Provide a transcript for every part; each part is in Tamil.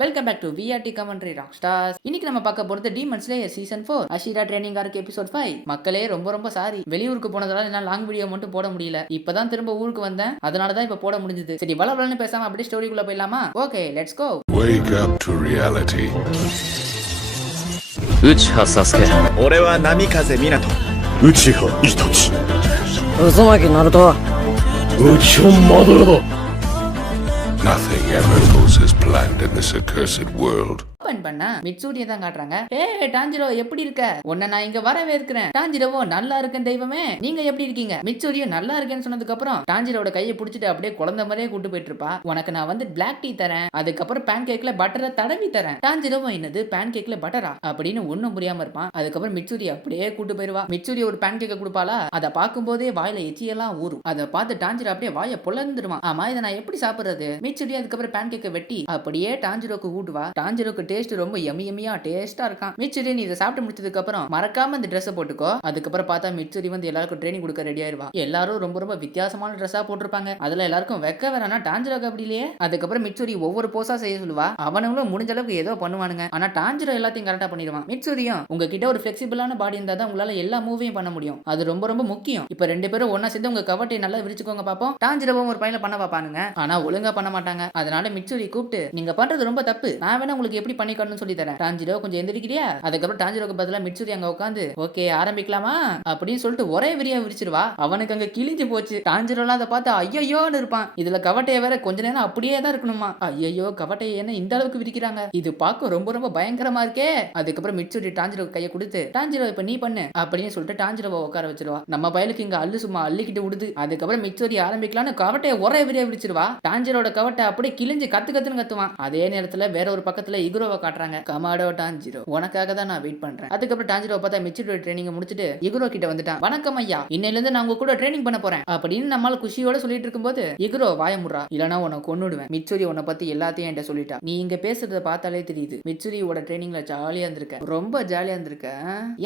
Welcome back to VRT commentary rock stars. இன்னைக்கு நம்ம பார்க்க போறது demon slayer season 4 Hashira training arc episode 5. மக்களே ரொம்ப சாரி, வெளியூருக்கு போனதால என்னால லாங் வீடியோ மட்டும் போட முடியல. இப்பதான் திரும்ப ஊருக்கு வந்தேன், அதனால தான் இப்ப போட முடிஞ்சது. சரி வளவளன்னு பேசாம அப்படியே ஸ்டோரிக்குள்ள போயிடலாமா? Okay let's go. Wake up to reality. 内葉サスケ俺は波風湊内葉イタチ渦巻きナルト内葉マドラだ Nothing ever goes as planned in this accursed world. Open பண்ணா மிட்சூரியை தான் காட்டுறாங்க. டாஞ்சிரோ எப்படி இருக்க? உன்னை நான் இங்க வரவே இருக்கிறேன். டாஞ்சிரோவோ நல்லா இருக்கேன் தெய்வமே, நீங்க எப்படி இருக்கீங்க? மிட்சூரியோ நல்லா இருக்கேன்னு சொன்னதுக்கு அப்புறம் டாஞ்சிரோட கையை பிடிச்சிட்டு அப்படியே குழந்தை மாதிரியே கூட்டு போயிட்டு இருப்பா. உனக்கு நான் வந்து பிளாக் டீ தரேன், அதுக்கப்புறம் பேன் கேக்ல பட்டரை தடவி தரேன். டாஞ்சிரோவோ என்னது பேன் கேக்ல பட்டரா அப்படின்னு ஒன்னும் புரியாம இருப்பான். அதுக்கப்புறம் மிட்சூரி அப்படியே கூட்டு போயிருவா. மிட்சூரி ஒரு பேன் கேக்க கொடுப்பாளா, அதை பார்க்கும் போதே வாயில எச்சியெல்லாம் ஊறும். அதை பார்த்து டாஞ்சிரோ அப்படியே வாயை பொழந்துருவான். ஆமா இதை நான் எப்படி சாப்பிடுறது? மிட்சூரி அதுக்கப்புறம் பேன் கேக்க வெட்டி அப்படியே டாஞ்சிரோக்கு ஊட்டுவா. டாஞ்சிரோக்கு டேஸ்ட் ரொம்ப யமியா டேஸ்டா இருக்கான். மிட்சூரி நீ இதை சாப்பிட்டு முடிச்சதுக்கு அப்புறம் மறக்காம இந்த ட்ரெஸ் போட்டுக்கோ. அதுக்கப்புறம் பார்த்தா மிட்சூரி வந்து எல்லாருக்கும் ட்ரைனிங் கொடுக்க ரெடி ஆயிருவா. எல்லாரும் ரொம்ப வித்தியாசமான ட்ரெஸ்ஸா போட்டிருப்பாங்க. அதுல எல்லாருக்கும் வெக்க வேறனா டாஞ்சிரோக்கு அப்படி இல்லையே. அதுக்கப்புறம் மிட்சூரி ஒவ்வொரு போஸா செய்ய சொல்லுவா. அவனுங்களும் முடிஞ்ச அளவுக்கு ஏதோ பண்ணுவானுங்க. ஆனா டாஞ்சிரோ எல்லாத்தையும் கரெக்டா பண்ணிடுவான். மிட்சூரியும் உங்ககிட்ட ஒரு ஃபிளெக்சிபிளான பாடி இருந்தா தான் உங்களால எல்லா மூவையும் பண்ண முடியும். அது ரொம்ப முக்கியம். இப்ப ரெண்டு பேரும் ஒன்னா சேர்ந்து உங்க கவட்டை நல்லா விரிச்சுக்கோங்க பாப்போம். டாஞ்சிரோவும் ஒரு பையனை பண்ண பாப்பானுங்க, ஆனா ஒழுங்கா பண்ண மாட்டாங்க. அதனால மிட்சூரி கூப்பிட்டு நீங்க பண்றது ரொம்ப தப்பு, நான் வேணா உங்களுக்கு எப்படி பண்ணிக்கணும்னு சொல்லி தரேன். டாஞ்சிரோ கொஞ்சம் எந்திரிக்கிறியா? அதுக்கப்புறம் டாஞ்சிரோக்கு பதிலா மிட்சூரி அங்க உட்காந்து ஓகே ஆரம்பிக்கலாமா அப்படின்னு சொல்லிட்டு ஒரே விரியா விரிச்சிருவா. அவனுக்கு அங்க கிழிஞ்சு போச்சு. டாஞ்சிரோலாம் அதை பார்த்து ஐயோன்னு இருப்பான். இதுல கவட்டைய வேற கொஞ்ச நேரம் அப்படியே தான் இருக்கணுமா. ஐயோ கவட்டையை என்ன இந்த அளவுக்கு விரிக்கிறாங்க, இது பார்க்க ரொம்ப பயங்கரமா இருக்கே. அதுக்கப்புறம் மிட்சூரி டாஞ்சிரோ கையை கொடுத்து டாஞ்சிரோ இப்ப நீ பண்ணு அப்படின்னு சொல்லிட்டு டாஞ்சிரோவை உட்கார வச்சிருவா. நம்ம பயலுக்கு இங்க அள்ளு சும்மா அள்ளிக்கிட்டு விடுது. அதுக்கப்புறம் மிட்சூரி ஆரம்பிக்கலான்னு கவட்டையை ஒரே விரியா விரிச்சிருவா. டாஞ்சிரோட கவட்டை அப்படியே கிழிஞ்சு கத்துன்னு கத்துவான். அதே நேரத்துல வேற ஒரு பக்கத்துல இகுரோவை காட்டுறாங்க. கமாடோ டாஞ்சிரோ, உனக்காக தான் நான் வெயிட் பண்றேன். அதுக்கப்புறம் டாஞ்சிரோ பார்த்தா மிட்சூரி ட்ரைனிங் முடிச்சிட்டு இகுரோ கிட்ட வந்துட்டான். வணக்கம் ஐயா, இன்னையில இருந்து நான் உங்க கூட ட்ரைனிங் பண்ண போறேன் அப்படின்னு நம்மால குஷியோட சொல்லிட்டு இருக்கும்போது இகுரோ வாயமுறா, இல்லனா உன்னை கொன்னுடுவேன். மிட்சூரி உன்னை பத்தி எல்லாத்தையும் என்கிட்ட சொல்லிட்டா. நீ இங்க பேசுறத பார்த்தாலே தெரியுது மிட்சூரியோட ட்ரைனிங்ல ஜாலியா இருந்திருக்க, ரொம்ப ஜாலியா இருந்திருக்க.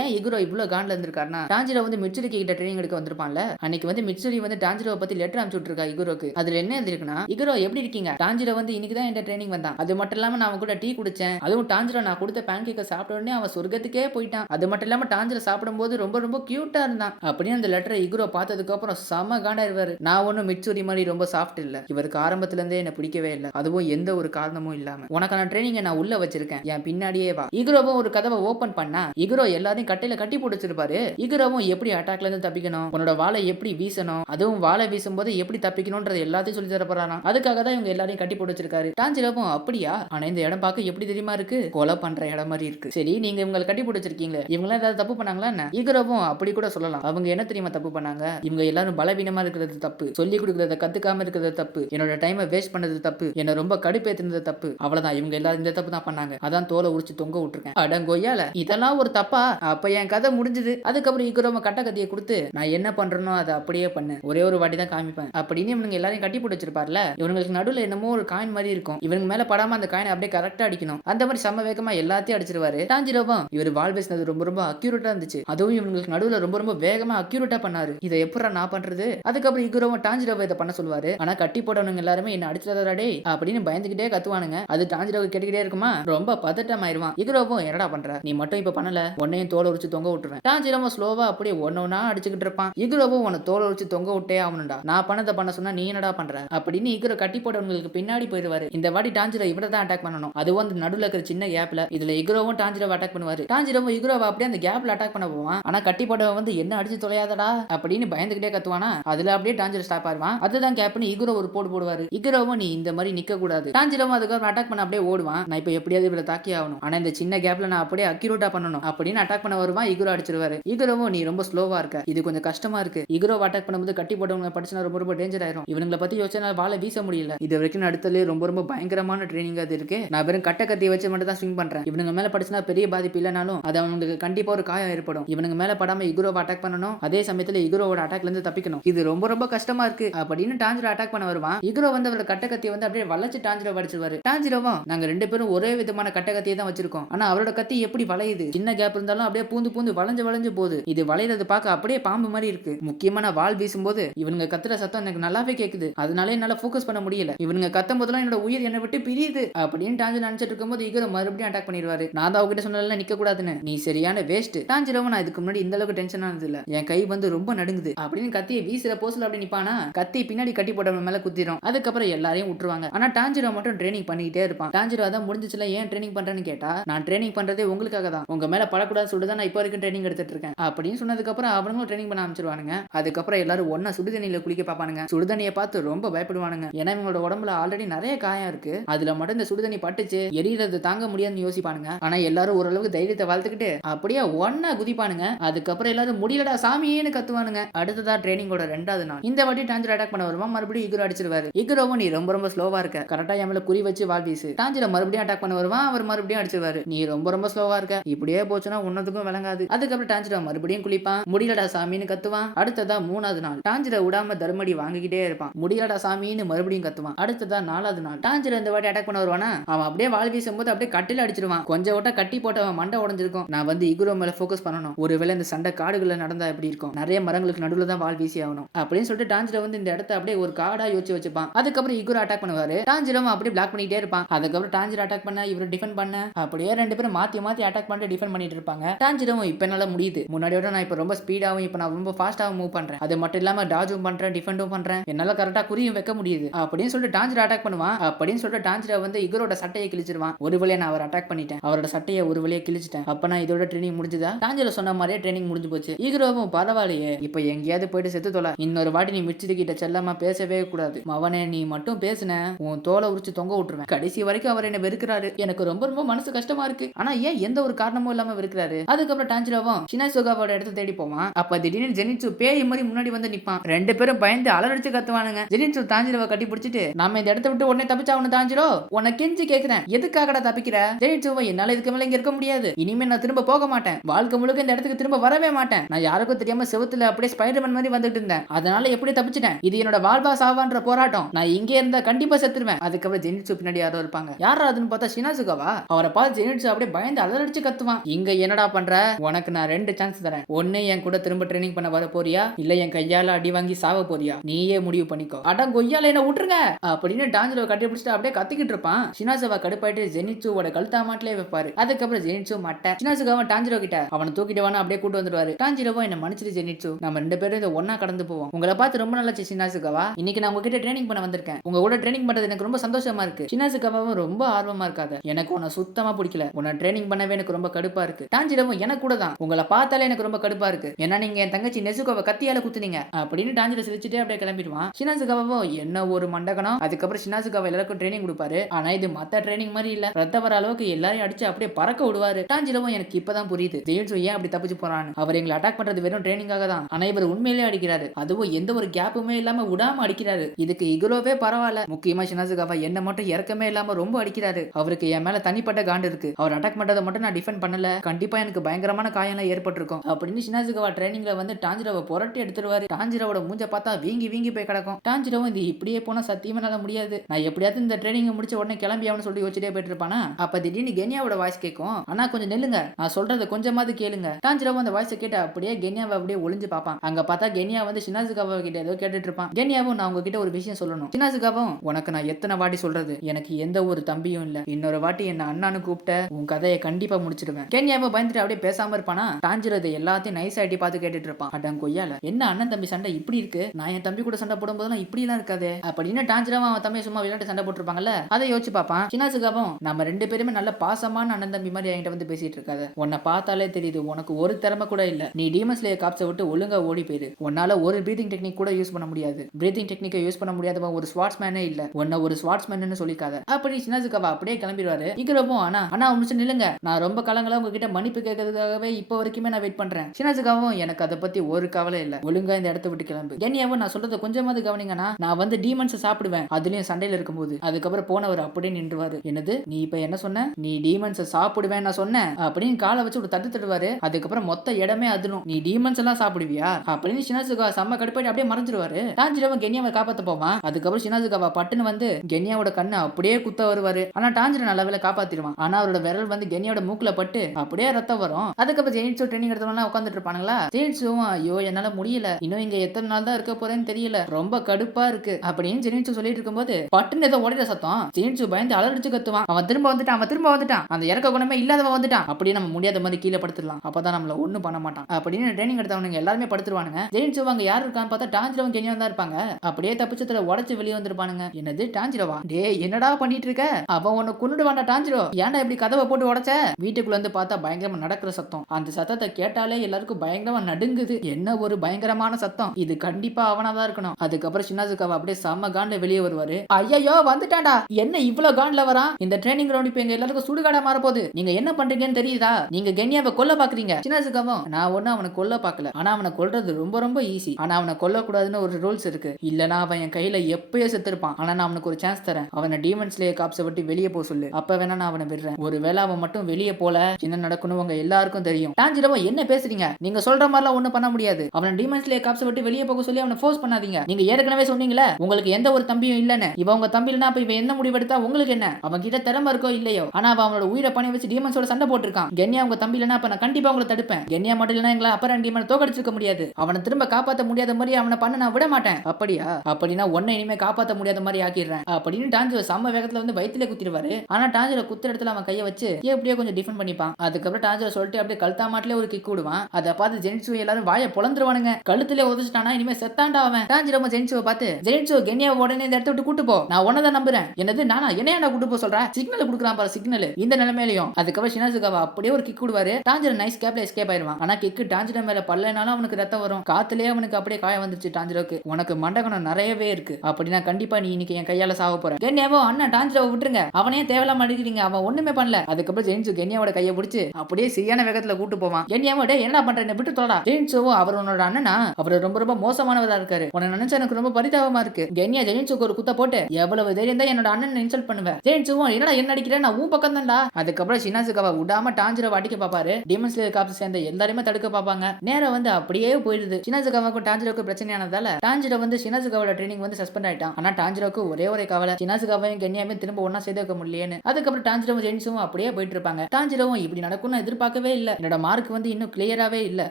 ஏன் இகுரோ இவ்வளவு காண்ட்ல இருந்திருக்காருன்னா, டாஞ்சிரோ வந்து மிட்சூரி கிட்ட ட்ரைனிங் எடுக்க வந்திருப்பான்ல, அன்னைக்கு வந்து மிட்சூரி வந்து டாஞ்சிரோவை பத்தி லெட்டர் அனுப்பிச்சு விட்டுருக்கா இகுரோக்கு. அதுல என்ன எழுதிருக்குன்னா, இகுரோ எப்படி இருக்கீங்க? டாஞ்சிரோ வந்து இன்னைக்கு தான் என்கிட்ட ட்ரைனிங் வந்தான். அது மட்டும் இல்லாம நான் அவன் கூட டீ குடிச்சேன். அதுவும் டாஞ்சிரோ நான் கொடுத்த பேன் கேக்க சாப்பிட்ட உடனே அவன் சொர்க்கத்துக்கே போயிட்டான். அது மட்டும் இல்லாம டாஞ்சிரோ சாப்பிடும்போது ரொம்ப கியூட்டா இருந்தான் அப்படின்னு அந்த லெட்டரை இகுரோ பார்த்ததுக்கு அப்புறம் செம காண்டாயிருவாரு. நான் ஒன்னும் மிட்சூரி மாதிரி ரொம்ப சாஃப்ட் இல்ல, இவருக்கு ஆரம்பத்துல இருந்தே என்ன பிடிக்கவே இல்லை, அதுவும் எந்த ஒரு காரணமும் இல்லாம. உனக்கான ட்ரைனிங்கை நான் உள்ள வச்சிருக்கேன், என் பின்னாடியே வா. இகுரோவும் ஒரு கதவை ஓபன் பண்ணா இகுரோ எல்லாத்தையும் கட்டையில கட்டி போட்டு வச்சிருப்பாரு. இகுரோவும் எப்படி அட்டாக்ல இருந்து தப்பிக்கணும், உன்னோட வாளை எப்படி வீசணும், அதுவும் வாளை வீசும் போது எப்படி தப்பிக்கணும்ன்றது எல்லாத்தையும் சொல்லி தர போறாராம். அதுக்காக தான் இவங்க எல்லாரையும் கட்டி போட்டு வச்சிருக்காரு. டாஞ்சிரோவும் அப்படியா, ஆனா இந்த இடம் பார்க்க எப்படி தெரியுமா இருக்கு, கொலை பண்ற இடம் மாதிரி இருக்கு. சரி நீங்க இவங்களை கட்டி போட்டு வச்சிருக்கீங்களே, இவங்க ஏதாவது தப்பு பண்ணாங்களா என்ன? ஈகரோவும் அப்படி கூட சொல்லலாம். அவங்க என்ன தெரியுமா தப்பு பண்ணாங்க, இவங்க எல்லாரும் பலவீனமா இருக்கிறது தப்பு, சொல்லி கொடுக்கறத கத்துக்காம இருக்கிறது தப்பு, என்னோட டைமை வேஸ்ட் பண்ணது தப்பு, என்ன ரொம்ப கடுப்பேத்துனது தப்பு. அவ்வளவுதான், இவங்க எல்லாரும் இந்த தப்பு தான் பண்ணாங்க, அதான் தோலை உரிச்சு தொங்க விட்டுருக்கேன். அடங்கோயால இதெல்லாம் ஒரு தப்பா? அப்ப என் கதை முடிஞ்சது. அதுக்கப்புறம் ஈகரோவை கட்ட கத்தியை கொடுத்து நான் என்ன பண்றேனோ அதை அப்படியே பண்ணு, ஒரே ஒரு வாட்டி தான் காமிப்பேன் அப்படின்னு இவங்க எல்லாரையும் கட்டி போட்டு வச்சிருப்பார்ல. இவங்களுக்கு நடுவில் என்னமோ ஒரு காயின் மாதிரி இருக்கும், இவங்க மேல படாம அந்த காயினை அப்படியே கரெக்டா அடிக்கணும். அந்த மாதிரி சம வேகமா எல்லாத்தையும் அடிச்சிருவாரு. டாஞ்சிரோவும் இவர் வால் பேசினது ரொம்ப அக்யூரேட்டா இருந்துச்சு, அதுவும் இவங்களுக்கு நடுவுல ரொம்ப வேகமா அக்யூரேட்டா பண்ணாரு. இதை எப்படா நான் பண்றது? அதுக்கப்புறம் இகுரோவும் டாஞ்சிரோவை இதை பண்ண சொல்லுவாரு. ஆனா கட்டி போட்டவனுங்க எல்லாருமே என்ன அடிச்சிடாதே அப்படின்னு பயந்துகிட்டே கத்துவானுங்க. அது டாஞ்சிரோவை கேட்டுக்கிட்டே இருக்குமா, ரொம்ப பதட்டம் ஆயிருவான். இகுரோவும் என்னடா பண்ற, நீ மட்டும் இப்ப பண்ணல, உன்னையும் தோலை உரிச்சு தொங்க விட்டுருவேன். டாஞ்சிரோவும் ஸ்லோவா அப்படியே ஒன்னொன்னா அடிச்சுக்கிட்டு இருப்பான். இகுரோவும் உன்னை தோலை உரிச்சு தொங்க விட்டே ஆகணும்டா, நான் பண்ணதை பண்ண சொன்னா நீ என்னடா பண்ற அப்படின்னு இகுரோ கட்டி போட்டவங்களுக்கு பின்னாடி போயிருவாரு. இந்த வாட்டி டாஞ்சிரோ இவரை தான் அட்டாக் பண்ணணும், அதுவும் அந்த நடுவுல இருக்கிற சின்ன கேப்ல. இதுல இகுரோவும் டாஞ்சிரோவை அட்டாக் பண்ணுவாரு. டாஞ்சிரோவும் இகுரோவை அப்படியே அந்த கேப்ல அட்டாக் பண்ண போவான். ஆனா கட்டி போட்டவன் வந்து என்ன அடிச்சு தொலையாதடா அப்படின்னு பயந்துகிட்டே கத்துவானா. அதுல அப்படியே டாஞ்சிரோ ஸ்டாப் ஆயிருவான். அதுதான் கேப்னு இகுரோ ஒரு போடுவாரு. இகுரோவும் நீ இந்த மாதிரி நிக்க கூடாது. டாஞ்சிரோவும் அதுக்கப்புறம் அட்டாக் பண்ண அப்படியே ஓடுவான். நான் இப்ப எப்படியாவது இவரை தாக்கி ஆகணும், ஆனா இந்த சின்ன கேப்ல நான் அப்படியே அக்யூரேட்டா பண்ணணும் அப்படின்னு அட்டாக் பண்ண வருவான். இகுரோ அடிச்சிருவாரு. இகுரோவும் நீ ரொம்ப ஸ்லோவா இருக்க, இது கொஞ்சம் கஷ்டமா இருக்கு. இகுரோ அட்டாக் பண்ணும்போது கட்டி போட்டவங்க படிச்சுனா ரொம்ப டேஞ்சர் ஆயிரும். இவங்களை பத்தி யோசிச்சா வாழ வீச முடியல. இது வரைக்கும் அடுத்ததுல ரொம்ப பயங்கரமான ட்ரைனிங் அது இருக்கு. நான் வெறும் கட்ட கத்தி வச்சு மட்டும் தான் ஸ்விங் பண்றேன். இவனுங்க மேல படுச்சுனா பெரிய பாதிப்பு இல்லனாலும் அது அவங்களுக்கு கண்டிப்பா ஒரு காயம் ஏற்படும். இவனுங்க மேல படாம இகுரோவை அட்டாக் பண்ணனும். அதே சமயத்துல இகுரோவோட அட்டாக்ல இருந்து தப்பிக்கணும். இது ரொம்ப ரொம்ப கஷ்டமா இருக்கு அப்படின்னு டான்ஜிரோ அட்டாக் பண்ண வருவான். இகுரோ வந்து அவரோட கட்டக்கத்தியை வந்து அப்படியே வளைச்சு டான்ஜிரோ அடிச்சிருவாரு. டான்ஜிரோவும் நாங்க ரெண்டு பேரும் ஒரே விதமான கட்டக்கத்தியை தான் வச்சிருக்கோம். ஆனா அவரோட கத்தி எப்படி வளையுது, சின்ன கேப் இருந்தாலும் அப்படியே பூந்து வளைஞ்சு போகுது. இது வளையறது பார்க்க அப்படியே பாம்பு மாதிரி இருக்கு. முக்கியமான வாள் வீசும்போது இவனுங்க கத்துற சத்தம் எனக்கு நல்லாவே கேக்குது. அதனால என்னால போக்கஸ் பண்ண முடியல. இவனுங்க கத்தும் போதெல்லாம் என்னோட உயிர் என்னை விட்டு பிரியுது அப்படின்னு டான்ஜிரோ நினைச்சிட்டு இருக்கும்போது இகுரோ மறுபடியும் அட்டாக் பண்ணிடுவாரு. நான் தான் அவகிட்ட சொன்னல நிக்க கூடாதுன்னு, நீ சரியான வேஸ்ட். டான்ஜிரோவும் நான் இதுக்கு முன்னாடி இந்த அளவுக்கு டென்ஷன் ஆனது இல்ல, என் கை வந்து ரொம்ப நடுங்குது அப்படின்னு கத்தியை வீசுற போஸ்ல அப்படி நிப்பானா கத்தி பின்னாடி கட்டி போட்டவங்க மேல குத்திரும். அதுக்கப்புறம் எல்லாரையும் விட்டுருவாங்க. ஆனா டான்ஜிரோ மட்டும் ட்ரைனிங் பண்ணிக்கிட்டே இருப்பான். டான்ஜிரோ அதான் முடிஞ்சிச்சுல ஏன் ட்ரைனிங் பண்றேன்னு கேட்டா, நான் ட்ரைனிங் பண்றதே உங்களுக்காக தான், உங்க மேல படக்கூடாது சொல்லிட்டு நான் இப்போ வரைக்கும் ட்ரைனிங் எடுத்துட்டு இருக்கேன் அப்படின்னு சொன்னதுக்கு அப்புறம் அவனுங்களும் ட்ரைனிங் பண்ண ஆரம்பிச்சிருவானுங்க. அதுக்கப்புறம் எல்லாரும் ஒன்னா சுடுதண்ணியில குளிக்க பாப்பானுங்க. சுடுதண்ணியை பார்த்து ரொம்ப பயப்படுவானுங்க. ஏன்னா இவங்களோட உடம்புல ஆல்ரெடி நிறைய காயம் இருக்கு. அதுல மட்டும் இந்த சுடுதண்ணி பட்டுச்சு எரியறது தாங்க முடியாதுன்னு யோசிப்பானுங்க. ஆனா எல்லாரும் ஓரளவுக்கு தைரியத்தை வளர்த்துக்கிட்டு அப்படியே ஒன்னா குதிப்பானுங்க. அதுக்கப்புறம் எல்லாரும் முடியலடா சாமியேன்னு கத்துவானுங்க. அடுத்ததா ட்ரைனிங்கோட 2வது நாள். இந்த வாட்டி டான்ஜிரோ அட்டாக் பண்ண வருவான். மறுபடியும் இகுரோ அடிச்சிருவாரு. இகுரோவும் நீ ரொம்ப ரொம்ப ஸ்லோவா இருக்க, கரெக்டா என் மேல குறி வச்சு வால் வீசு. டான்ஜிரோ மறுபடியும் அட்டாக் பண்ண வருவான். அவர் மறுபடியும் அடிச்சிருவாரு. நீ ரொம்ப ரொம்ப ஸ்லோவா இருக்க, இப்படியே போச்சுன்னா உன்னதுக்கும் விளங்காது. அதுக்கப்புறம் டான்ஜிரோ மறுபடியும் குளிப்பான். முடியலடா சாமின்னு கத்துவான். அடுத்ததா 3வது நாள். டான்ஜிரோ விடாம தர்மடி வாங்கிக்கிட்டே இருப்பான். முடியலடா சாமின்னு மறுபடியும் கத்துவான். அடுத்ததா 4வது நாள். டான்ஜிரோ இந்த வாட்டி அட்டாக் பண்ண வருவானா, அவன் அப்படியே வால் வீசும்போது அப்படியே கட்டில அடிச்சிருவான். கொஞ்சம் விட்டா கட்டி போட்டவன் மண்டை உடைஞ்சிருக்கும். நான் வந்து இகுரோ மேல ஃபோக்கஸ் பண்ணணும். ஒருவேளை இந்த சண்டை காடுகள்ல நடந்தா எப்படி இருக்கும், நிறைய மரங்களுக்கு நடுவுல தான் வால் வீசி ஆகணும் அப்படின்னு சொல்லிட்டு டான்ஜிரோ வந்து இந்த இடத்த அப்படியே ஒரு காடா யோசிச்சு வச்சுப்பான். அதுக்கப்புறம் இகுரோ அட்டாக் பண்ணுவாரு. டான்ஜிரோவும் அப்படியே பிளாக் பண்ணிட்டே இருப்பான். அதுக்கப்புறம் டான்ஜிரோ அட்டாக் பண்ண இவரு டிஃபெண்ட் பண்ண அப்படியே ரெண்டு பேரும் மாத்தி அட்டாக் பண்ணிட்டு டிஃபெண்ட் பண்ணிட்டு இருப்பாங்க. டான்ஜிரோவும் இப்ப என்னால முடியுது, முன்னாடியோட நான் இப்ப ரொம்ப ஸ்பீடாவும் இப்ப நான் ரொம்ப ஃபாஸ்டாவும் மூவ் பண்றேன். அது மட்டும் இல்லாம டாஜும் பண்றேன், டிஃபெண்டும் பண்றேன், என்னால கரெக்டா குறியும் வைக்க முடியுது அப்படின்னு சொல்லிட்டு டான்ஜிரோ அட்டாக் பண்ணுவான். அப்படின்னு சொல்லிட்டு டான்ஜிரோ வந்து இகுரோட சட்டையை கிழிச்சிருவான். ஒரு வழியா நான் அவர் அட்டாக் பண்ணிட்டேன், அவரோட சட்டையை ஒரு வழியா கிழிச்சிட்டேன். அப்ப நான் இதோட ட்ரைனிங் முடிஞ்சதா? டான்ஜிரோ சொன்ன மாதிரியே ட்ரைனிங் முடிஞ்சு போச்சு. இகுரோவும் பரவாயில்லையே, இப்ப எங்கேயாவது போயிட்டு செத்து தொலை, இன்னொரு வாட்டி நீ மிச்சிரு கிட்ட செல்லாம பேசவே கூடாது, மவனே நீ மட்டும் பேசுன உன் தோலை உரிச்சு தொங்க விட்டுருவேன். கடைசி வரைக்கும் அவர் என்ன வெறுக்கிறாரு, எனக்கு ரொம்ப ரொம்ப மனசு கஷ்டமா இருக்கு. ஆனா ஏன் எந்த ஒரு காரணமும் இல்லாம வெறுக்கிறாரு. அதுக்கப்புறம் டான்ஜிரோவும் ஷினாசுகாவோட இடத்த தேடி போவான். அப்ப திடீர்னு ஜெனிட்சு பேய் மாதிரி முன்னாடி வந்து நிப்பான். ரெண்டு பேரும் பயந்து அலறடிச்சு கத்துவானுங்க. ஜெனிட்சு டான்ஜிரோவை கட்டி பிடிச்சிட்டு, நாம இந்த இடத்த விட்டு உடனே தப்பிச்சாவணும் டான்ஜிரோ, உன்னை கெஞ்சி கேக்குறேன், எதுக்காகடா தப்பிக்கிற? ஜெனிட்சுவை என்னால இதுக்கு மேல இங்க இருக்க முடியாது, இனிமே நான் திரும்ப போக மாட்டேன், வாழ்க்கை முழுக்க இந்த இடத்துக்கு திரும்ப வரவே மாட்டேன். நான் யாருக்கும் தெரியாம செவுத்துல அப்படியே ஸ்பைடர்மேன் மாதிரி வந்துட்டு இருந்தேன், அதனால எப்படி தப்பிச்சிட்டேன், இது என்னோட வாழ்வா சாவான்ற போராட்டம், நான் இங்கே இருந்தா கண்டிப்பா செத்துருவேன். அதுக்கப்புறம் ஜெனிட்சு பின்னாடி யாரோ இருப்பாங்க. யாரா அதுன்னு பார்த்தா ஷினாசுகாவா. அவரை பார்த்து ஜெனிட்சு அப்படியே பயந்து அலறடிச்சு கத்துவான். இங்க என்னடா பண்ற, உனக்கு நான் 2 சான்ஸ் தரேன், ஒண்ணு என் கூட திரும்ப ட்ரைனிங் பண்ண வர போறியா, இல்ல என் கையால அடி வாங்கி சாவ போறியா, நீயே முடிவு பண்ணிக்கோ. அட கொய்யால என்ன விட்டுருங்க அப்படின்னு டான்ஜிரோ கட்டி பிடிச்சிட்டு அப்படியே கத்திக்கிட்டு இருப்பான். ஷினாசுகா கடுப்பாயிட்டு ஜெனிட்சுவோட கழுத்தா மாட்டிலே வைப்பாரு. அதுக்கப்புறம் ஜெனிட்சு மட்டை ஷினாசுகாவை டான்ஜிரோ கிட்ட அவனை தூக்கிட்டு வானா அப்படியே கூட்டு வந்துருவாரு. டான்ஜிரோவோ என்ன மன்னிச்சிரு ஜெனிட்சு, நம்ம 2 பேரும் இதை ஒன்னா கடந்து போவோம், உங்களை பார்த்து ரொம்ப நல்லா ஷினாசுகாவா, இன்னைக்கு நான் உங்ககிட்ட ட்ரைனிங் பண்ண வந்திருக்கேன், உங்க கூட ட்ரைனிங் பண்றது எனக்கு ரொம்ப சந்தோஷமா இருக்கு. ஷினாசுகாவும் ரொம்ப ஆர்வமா இருக்காத, எனக்கு உன்னை சுத்தமா பிடிக்கல, உன்னை ட்ரைனிங் பண்ணவே எனக்கு ரொம்ப கடுப்பா இருக்கு. டான்ஜிரோவும் எனக்கு கூட தான், உங்களை பார்த்தாலே எனக்கு ரொம்ப கடுப்பா இருக்கு, ஏன்னா நீங்க என் தங்கச்சி நெசுகாவை கத்தியால குத்துனீங்க அப்படின்னு டான்ஜிரோ சிரிச்சுட்டே அப்படியே கிளம்பிடுவான். ஷினாசுகாவோ என்ன ஒரு மண்டகனம். அதுக்கப்புறம் ஷினாசுகாவை எல்லாருக்கும் ட்ரைனிங் கொடுப்பாரு. ஆனா இது மத்த ட்ரைனிங் மாதிரி இல்ல, ரத்த வர அளவுக்கு எல்லாரையும் அடிச்சு அப்படியே பறக்க விடுவாரு. டான்ஜிரோவும் எனக்கு இப்பதான் புரியுது ஜெயின்சு ஏன் அப்படி தப்பிச்சு போறான்னு. அவர் எங்களை அட்டாக் பண்றது வெறும் ட்ரைனிங்காக தான், ஆனா இவர் உண்மையிலேயே அடிக்கிறாரு, அதுவும் எந்த ஒரு கேப்புமே இல்லாம விடாம அடிக்கிறாரு. இதுக்கு இகுரோவே பரவாயில்ல, முக்கியமா ஷினாசுகாவா என்ன மட்டும் இறக்கமே இல்லாம ரொம்ப அடிக்கிறாரு. அவருக்கு என் மேல தனிப்பட்ட காண்டு இருக்கு, அவர் அட்டாக் பண்றதை மட்டும் நான் டிஃபெண்ட் பண்ணல, கண்டிப்பா எனக்கு பயங்கரமான காயம்லாம் ஏற்பட்டிருக்கும் அப்படின்னு ஷினாசுகாவா ட்ரைனிங்ல வந்து டான்ஜிரோவை புரட்டி எடுத்துருவாரு. டான்ஜிரோவோட மூஞ்ச பார்த்தா வீங்கி வீங்கி போய் கிடக்கும். டான்ஜிரோவும் இது இப்படியே போனா சத்தியமா என்னால முடியாது, நான் எப்படியாவது இந்த ட்ரைனிங் முடிச்ச உடனே கிளம்பி ஆகணும்னு சொல்லி வச்சுட்டே போயிட்டு இருப்பானா. அப்ப திடீர்னு கென்யாவோட வாய்ஸ் கேட்கும். ஆனா கொஞ்சம் நெல்லுங்க, நான் சொல்றதை கொஞ்சமாவது கேளுங்க. டான்ஜிரோவும் அந்த வாய்ஸை கேட்டு அப்படியே கென்யாவை அப்படியே ஒளிஞ்சு பார்ப்பான். அங்க பார்த்தா கென்யா வந்து ஷினாசுகாவா கிட்ட ஏதோ கேட்டுட்டு இருப்பான். கென்யாவும் நான் உங்ககிட்ட ஒரு விஷயம் சொல்லணும். ஷினாசுகாவும் உனக்கு நான் எத்தனை வாட்டி சொல்றது, எனக்கு எந்த ஒரு தம்பியும் இல்ல, இன்னொரு வாட்டி என்ன அண்ணான்னு கூப்பிட்ட உன் கதையை கண்டிப்பா முடிச்சிடுவேன். கென்யாவை பயந்துட்டு அப்படியே பேசாம இருப்பானா. டான்ஜிரோ எல்லாத்தையும் நைஸ் ஆட்டி பார்த்து கேட்டுட்டு இருப்பான். அடம் கொய்யால என்ன அண்ணன் தம்பி சண்டை இப்படி இருக்கு, நான் என் தம்பி கூட சண்டை போடும்போதெல்லாம் இப்படி எல்லாம் இருக்காது அப்படின்னு டான்ஜிரோவும் அவன் தம்பி சும்மா விளையாட்டு சண்டை போட்டுருப்பாங்கல்ல, அதை யோசிச்சு பார்ப்பான். ஷினாசுகாவும் நம்ம 2 பேருமே நல்ல பாசமான அண்ணன் தம்பி மாதிரி என்கிட்ட வந்து பேசிட்டு இருக்காது, உன்னை பார்த்தாலே தெரியுது உனக்கு ஒரு திறமை கூட இல்ல, நீ டீமன் ஸ்லேயர் காப்ஸை விட்டு ஒழுங்கா ஓடி போயிரு, உன்னால ஒரு பிரீதிங் டெக்னிக் கூட யூஸ் பண்ண முடியாது, பிரீதிங் டெக்னிக்கை யூஸ் பண்ண முடியாதவன் ஒரு ஸ்வாட்ஸ்மேனே இல்ல, உன்னை ஒரு ஸ்வாட்ஸ்மேன்னு சொல்லிக்காத அப்படி ஷினாசுகாவா அப்படியே கிளம்பிடுவாரு. இகுரோவும் ஆனா ஒரு நிமிஷம் நில்லுங்க, நான் ரொம்ப காலங்களா உங்ககிட்ட மன்னிப்பு கேட்கறதுக்காகவே இப்போ வரைக்குமே நான் வெயிட் பண்றேன். ஷினாசுகாவும் எனக்கு அதை பத்தி ஒரு கவலை இல்ல, ஒழுங்கா இந்த இடத்த விட்டு கிளம்பு. கென்யாவும் நான் சொல்றதை கொஞ்சமாவது கவனிங்கன்னா, நான் வந்து டீமன்ஸ் சாப்பிடுவேன் அதுலயும் சண்டையில இருக்கும்போது. அதுக்கப்புறம் போனவர் அப்படியே நின்றுவாரு. என்னது நீ நீ இப்ப என்ன சொன்ன? நீ டீமன்ஸ் சாப்பிடுவேன் நான் சொன்னேன் அப்படின்னு காலை வச்சு ஒரு தட்டு தட்டுவாரு. அதுக்கப்புறம் மொத்த இடமே அதிரும். நீ டீமன்ஸ் எல்லாம் சாப்பிடுவியா அப்படின்னு ஷினாசுகா செம்ம கடுப்பாயிட்டு அப்படியே மறைஞ்சிருவாரு. டான்ஜிரோவும் கென்யாவை காப்பாத்த போவான். அதுக்கப்புறம் ஷினாசுகாவா பட்டுன்னு வந்து கென்யாவோட கண்ணை அப்படியே குத்த வருவாரு. ஆனா டான்ஜிரோ நல்ல வேளை காப்பாத்திடுவான். ஆனா அவரோட விரல் வந்து கென்யாவோட மூக்குல பட்டு அப்படியே ரத்தம் வரும். அதுக்கப்புறம் ஜெனிட்சு ட்ரைனிங் எடுத்தவங்க உட்காந்துட்டு இருப்பானுங்களா. ஜெனிட்சுவும் ஐயோ என்னால முடியல, இன்னும் இங்க எத்தனை நாள் தான் இருக்க போறேன்னு தெரியல, ரொம்ப கடுப்பா இருக்கு அப்படின்னு ஜெனிட்சு சொல்லிட்டு இருக்கும்போது பட்டுன்னு ஏதோ உடையிற சத்தம். ஜெனிட்சு பயந்து அலறிச்சு கத்துவான். அவன் திரும்ப வந்துட்டான், அந்த இறக்க குணமே இல்லாதவன் வந்துட்டான். அப்படியே நம்ம முடியாத மாதிரி கீழே படுத்துடலாம், அப்பதான் நம்மள ஒண்ணும் பண்ண மாட்டான் அப்படின்னு ட்ரைனிங் எடுத்தவனுங்க எல்லாருமே படுத்துருவானுங்க. ஜெனிட்சு அங்க யாரு இருக்கான்னு பார்த்தா டான்ஜிரோவும் கென்யாவும் தான் இருப்பாங்க. அப்படியே தப்பிச்சத்துல உடைச்சு வெளியே வந்திருப்பானுங்க. என்னது டான்ஜிரோவா? டேய் என்னடா பண்ணிட்டு இருக்க? அவன் உன்னை கொன்னுடுவான்டா டான்ஜிரோ, ஏன்டா இப்படி கதவை போட்டு உடைச்ச? வீட்டுக்குள்ள வந்து பார்த்தா பயங்கரமா நடக்கிற சத்தம். அந்த சத்தத்தை கேட்டாலே எல்லாருக்கும் பயங்கரமா நடுங்குது. என்ன ஒரு பயங்கரமான சத்தம், இது கண்டிப்பா அவனாதான் இருக்கணும். அதுக்கப்புறம் ஷினாசுகாவா அப்படியே செம்ம காண்ல வெளியே வருவாரு. ஐயோ வந்துட்டான்டா, என்ன இவ்வளவு காண்ல வரான்? இந்த ட்ரைனிங் கிரவுண்ட் இப்ப எங்க எல்லாருக்கும் சுடுகாடா மாற போகுது. நீங்க என்ன பண்றீங்கன்னு தெரியுதா? நீங்க கென்யாவை கொல்ல பாக்குறீங்க. ஷினாசுகாவும் நான் ஒண்ணு அவனை கொல்ல பாக்கல, ஆனா அவனை கொல்றது ரொம்ப ரொம்ப ஈஸி. ஆனா அவனை கொல்ல கூடாதுன்னு ஒரு ரூல்ஸ் இருக்கு, இல்லனா அவன் என் கையில எப்பயோ செத்துருப்பான். ஆனா நான் அவனுக்கு ஒரு சான்ஸ் தரேன், அவனை டீமன் ஸ்லேயர் காப்ஸை விட்டு வெளியே போக சொல்லு, அப்ப வேணா நான் அவனை விடுறேன். ஒருவேளை அவன் மட்டும் வெளியே போல என்ன நடக்கணும் உங்க எல்லாருக்கும் தெரியும். டான்ஜிரோவா என்ன பேசுறீங்க? நீங்க சொல்ற மாதிரிலாம் ஒண்ணும் பண்ண முடியாது. அவனை டீமன் ஸ்லேயர் காப்ஸை விட்டு வெளியே போக சொல்லி அவனை ஃபோர்ஸ் பண்ணாதீங்க. நீங்க ஏற்கனவே சொன்னீங்களே உங்களுக்கு எந்த ஒரு தம்பியும் இல்லன்னு. இவன் உங்க தம்பி இல்லனா அப்ப இவன் என்ன முடிவெடுத்தா உங்களுக்கு என்ன? அவன் கிட்ட திறமை இருக்கோ இல்லையோ, ஆனா அவன் அவனோட உயிரை பணி வச்சு டீமன்ஸோட சண்டை போட்டுருக்கான். கென்யா உங்க தம்பி இல்லனா அப்ப நான் கண்டிப்பா உங்களை தடுப்பேன். கென்யா மட்டும் இல்லனா எங்களை அப்பறம் டீமன் தோக்கடிச்சிருக்க முடியாது. அவனை திரும்ப காப்பாற்ற முடியாத மாதிரி அவனை பண்ண நான் விட மாட்டேன். அப்படியா? அப்படின்னா ஒன்னை இனிமே காப்பாற்ற முடியாத மாதிரி ஆக்கிடுறேன் அப்படின்னு டான்ஜிரோ செம்ம வேகத்துல வந்து வயித்துல குத்திடுவாரு. ஆனா டான்ஜிரோ குத்துற இடத்துல அவன் கையை வச்சு எப்படியோ கொஞ்சம் டிஃபெண்ட் பண்ணிப்பான். அதுக்கப்புறம் டான்ஜிரோ சொல்லிட்டு அப்படியே கழுத்தா மாட்டிலே ஒரு கிக் விடுவான். அதை பார்த்து ஜெனிட்சு எல்லாரும் வாயை பொளந்துருவானுங்க. கழுத்திலே உதச்சிட்டானா இனிமே செத்தாண்டா அவன். டான்ஜிரோ ஜெனிட்சுவை பார்த்து ஜெனிட்சு கென்யாவை உடனே இந்த இடத்த விட்டு கூட்டு போ, நான் உன்னதான் நம்புறேன். என்னது நானா? என்னையா கூட்டு போ சொல்ற? சிக்னல் கொடுக்குறான் பாரு சிக்னல் இந்த நிலைமையிலையும். அதுக்கப்புறம் ஷினாசுகாவா அப்படியே ஒரு கிக் விடுவாரு. டான்ஜிரோ நைஸ் கேப்ல எஸ்கேப் ஆயிடுவான். ஆனா கிக்கு டான்ஜிரோ மேல பல்லனாலும் அவனுக்கு ரத்தம் வரும். காத்துலயே அவனுக்கு அப்படியே காயம் வந்துருச்சு. டான்ஜிரோக்கு உனக்கு மண்டகணம் நிறையவே இருக்கு, அப்படின்னா கண்டிப்பா நீ இன்னைக்கு என் கையால சாவ போற. கென்யாவோ அண்ணா டான்ஜிரோவை விட்டுருங்க, அவனே தேவையில்லாம அடிக்கிறீங்க, அவன் ஒண்ணுமே பண்ணல. அதுக்கப்புறம் ஜெனிட்சு கென்யாவோட கையை பிடிச்சு அப்படியே சரியான வேகத்துல கூட்டு போவான். கென்யாவோ டேய் என்னடா பண்ற, என்ன விட்டு தொலைடா. ஜெனிட்சுவோ அவர் உன்னோட அண்ணனா, அவர் ரொம்ப ரொம்ப மோசமானவரா இருக்காரு, உன்னை நினைச்சா எனக்கு ரொம்ப பரிதாபமா இருக்கு. கென்யா ஜெனிட்சுக்கு ஒரு குத்த போட்டு எவ்வளவு தைரியம் தான் என்னோட அண்ணன் இன்சல்ட் பண்ணுவேன். ஜெனிட்சுவோ என்னடா என்ன அடிக்கிற, நான் உன் பக்கம் தான்டா. அதுக்கப்புறம் ஷினாசுகாவா விடாம டான்ஜிரோவை அடிக்க பாப்பாரு. டீமன் ஸ்லேயர் காப்ஸ் சேர்ந்த எல்லாருமே தடுக்க பாப்பாங்க. நேரா வந்து அப்படியே போயிடுது. ஷினாசுகாவாக்கும் டான்ஜிரோவுக்கு பிரச்சனையானதால டான்ஜிரோ வந்து ஷினாசுகாவோட ட்ரைனிங் வந்து சஸ்பெண்ட் ஆயிட்டான். ஆனா டான்ஜிரோவுக்கு ஒரே ஒரு கவலை, ஷினாசுகாவையும் கென்யாவையும் திரும்ப ஒண்ணா சேர்த்து வைக்க முடியலையேன்னு. அதுக்கப்புறம் டான்ஜிரோவும் ஜெனிட்சுவும் அப்படியே போயிட்டு இருப்பாங்க. டான்ஜிரோவும் இப்படி நடக்கும்னு எதிர்பார்க்கவே இல்ல, என்னோட மார்க் வந்து இன்னும் கிளியராவே இல்ல,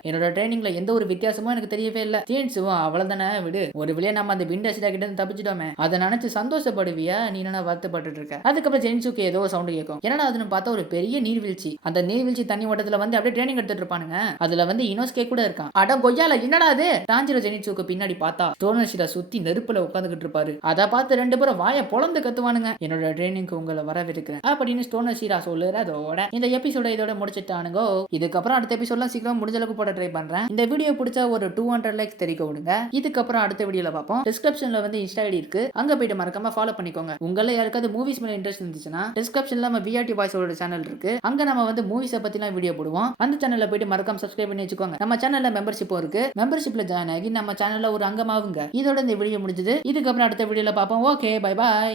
என்னோட ட்ரைனிங்ல எந்த ஒரு வித்தியாசமும் எனக்கு தெரியவே இல்ல. ஜெனிட்சுவும் அவ்வளவுதானே விடு, ஒரு வழியா நம்ம அந்த விண்டர்ஸ்டா கிட்ட இருந்து தப்பிச்சிட்டோமே, அதை நினைச்சு சந்தோஷப்படுவியா, நீ என்ன வருத்தப்பட்டு இருக்க. அதுக்கப்புறம் ஜெனிட்சுக்கு ஏதோ சவுண்ட் கேட்கும். என்னடா அதுன்னு பார்த்தா ஒரு பெரிய நீர்வீழ்ச்சி. அந்த நீர்வீழ்ச்சி தண்ணி ஓட்டத்துல வந்து அப்படியே ட்ரைனிங் எடுத்துட்டு இருப்பானுங்க. அதுல வந்து இனோஸ்கே கூட இருக்கான். அட கொய்யால என்னடா அது? டான்ஜிரோ ஜெனிட்சுக்கு பின்னாடி பார்த்தா ஸ்டோனர்ஷிரா சுத்தி நெருப்புல உட்காந்துக்கிட்டு இருப்பாரு. அதை பார்த்து ரெண்டு பேரும் வாயை பொளந்து கத்துவானுங்க. என்னோட ட்ரைனிங்க்கு உங்களை வரவிருக்கிறேன் அப்படின்னு ஸ்டோனர்ஷிரா சொல்லுறதோட இந்த எபிசோட இதோட முடிச்சிட்டானுங்க. இதுக்கப்புறம் அடுத்த எபிசோட்லாம் சீக்கிரம் முடிஞ்ச அளவுக்கு போட ட்ரை பண்றேன். இந்த வீடியோ பிடிச்சா ஒரு 200 லைக்ஸ் தெரிவிக்க விடுங்க. இதுக்கப்புறம் அடுத்த வீடியோல பார்ப்போம். டிஸ்கிரிப்ஷன்ல வந்து இன்ஸ்டா ஐடி இருக்கு, அங்க போயிட்டு மறக்காம ஃபாலோ பண்ணிக்கோங்க. உங்கள யாருக்காவது மூவிஸ் மேல இன்ட்ரெஸ்ட் இருந்துச்சுன்னா டிஸ்கிரிப்ஷன்ல நம்ம விஆர்டி வாய்ஸோட சேனல் இருக்கு, அங்க நம்ம வந்து மூவிஸை பத்திலாம் வீடியோ போடுவோம். அந்த சேனல்ல போயிட்டு மறக்காம சப்ஸ்கிரைப் பண்ணி வச்சுக்கோங்க. நம்ம சேனல்ல மெம்பர்ஷிப்பும் இருக்கு, மெம்பர்ஷிப்ல ஜாயின் ஆகி நம்ம சேனல்ல ஒரு அங்கமாவுங்க. இதோட இந்த வீடியோ முடிஞ்சது. இதுக்கப்புறம் அடுத்த வீடியோல பார்ப்போம். Okay bye bye.